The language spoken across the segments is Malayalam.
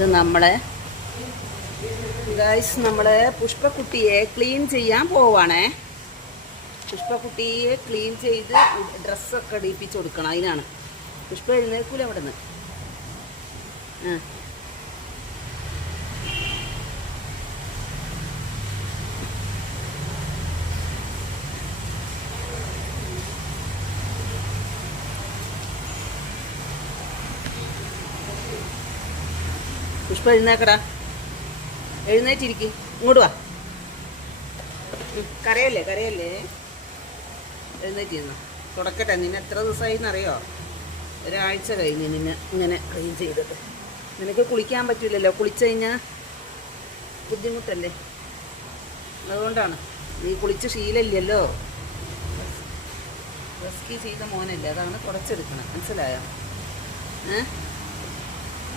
ഇത് നമ്മളെ ഗൈസ് നമ്മളെ പുഷ്പക്കുട്ടിയെ ക്ലീൻ ചെയ്യാൻ പോവാണേ. പുഷ്പക്കുട്ടിയെ ക്ലീൻ ചെയ്ത് ഡ്രസ്സൊക്കെ ഇടിപ്പിച്ച് കൊടുക്കണം. അതിനാണ്. പുഷ്പ എഴുന്നേൽക്കൂല അവിടെ നിന്ന് പുഷ്പ എഴുന്നേക്കടാ. എഴുന്നേറ്റിരിക്ക്. ഇങ്ങോട്ട് വാ. കരയല്ലേ കരയല്ലേ? എഴുന്നേറ്റിരുന്നു? തുടക്കട്ടെ നിന്നെ എത്ര ദിവസമായി എന്നറിയോ ഒരാഴ്ച കഴിഞ്ഞ് നിന്നെ ഇങ്ങനെ ക്ലീൻ ചെയ്തിട്ട് നിനക്ക് കുളിക്കാൻ പറ്റില്ലല്ലോ. കുളിച്ചു കഴിഞ്ഞാൽ ബുദ്ധിമുട്ടല്ലേ? അതുകൊണ്ടാണ്. നീ കുളിച്ച് ശീലമില്ലല്ലോ. റെസ്ക്യൂ ചെയ്ത മോനല്ലേ. അതാണ് കുറച്ചെടുക്കണം മനസ്സിലായോ? ഏ?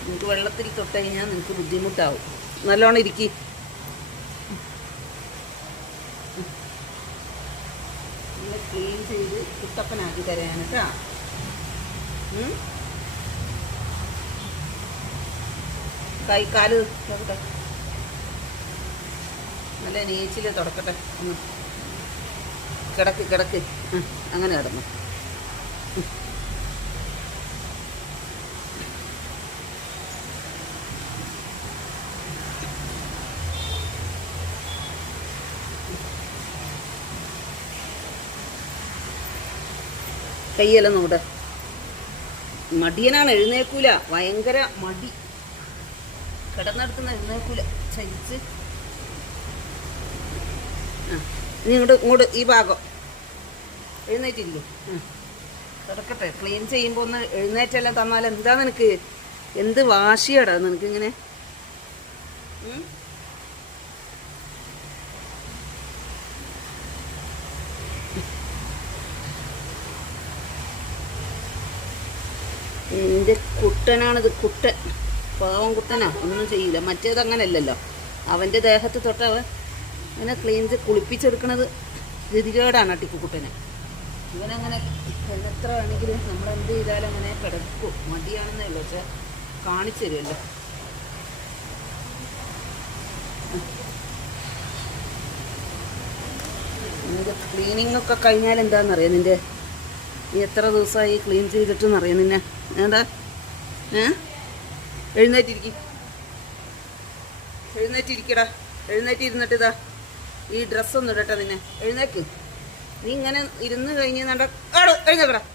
നിനക്ക് വെള്ളത്തിൽ തൊട്ട് കഴിഞ്ഞാൽ നിങ്ങൾക്ക് ബുദ്ധിമുട്ടാവും. നല്ലോണം ഇരിക്കി. ക്ലീൻ ചെയ്ത് കുത്തപ്പനാക്കി തരാൻ കേട്ടാ? കൈ കാൽ നല്ല നീച്ചിൽ തുടക്കട്ടെ. ഒന്ന്. കിടക്ക് കിടക്ക്. അങ്ങനെ കിടന്നു. കയ്യെല്ലാം നോട്. മടിയനാണ് എഴുന്നേക്കൂല ഭയങ്കര മടി. കിടന്നെടുത്തുന്ന എഴുന്നേക്കൂല ചരിച്ച് ആ ഇനി ഇങ്ങോട്ട് ഇങ്ങോട്ട് ഈ ഭാഗം. എഴുന്നേറ്റില്ലേ കിടക്കട്ടെ. ക്ലീൻ ചെയ്യുമ്പോൾ ഒന്ന് എഴുന്നേറ്റെല്ലാം തന്നാൽ എന്താ നിനക്ക്? എന്ത് വാശിയാടാ നിനക്കിങ്ങനെ? എന്റെ കുട്ടനാണിത് കുട്ടൻ. പാവം കുട്ടനാ. ഒന്നും ചെയ്യില്ല. മറ്റേത് അങ്ങനല്ലല്ലോ. അവന്റെ ദേഹത്ത് തൊട്ട് അവൻ അങ്ങനെ ക്ലീൻ ചെയ്ത് കുളിപ്പിച്ചെടുക്കണത് ഗതികേടാണ് അട്ടിക്കുട്ടനെ ഇവനങ്ങനെ എത്ര വേണമെങ്കിലും നമ്മൾ എന്ത് ചെയ്താലും അങ്ങനെ കിടക്കും. മടിയാണെന്നേ ഉള്ളൂ. പക്ഷെ കാണിച്ചു തരുമല്ലോ. ക്ലീനിങ് ഒക്കെ കഴിഞ്ഞാൽ എന്താണെന്നറിയാം നിന്റെ എത്ര ദിവസമായി ക്ലീൻ ചെയ്തിട്ടെന്നറിയാം നിന്നെ. വേണ്ട ഏ? എഴുന്നേറ്റിരിക്കി. എഴുന്നേറ്റിരിക്കടാ. എഴുന്നേറ്റിരുന്നിട്ട് ഇതാ. ഈ ഡ്രസ്സൊന്നും ഇടട്ടെ നിന്നെ. എഴുന്നേക്ക്. നീ ഇങ്ങനെ ഇരുന്ന് കഴിഞ്ഞ് നട എഴുന്നേക്കടാ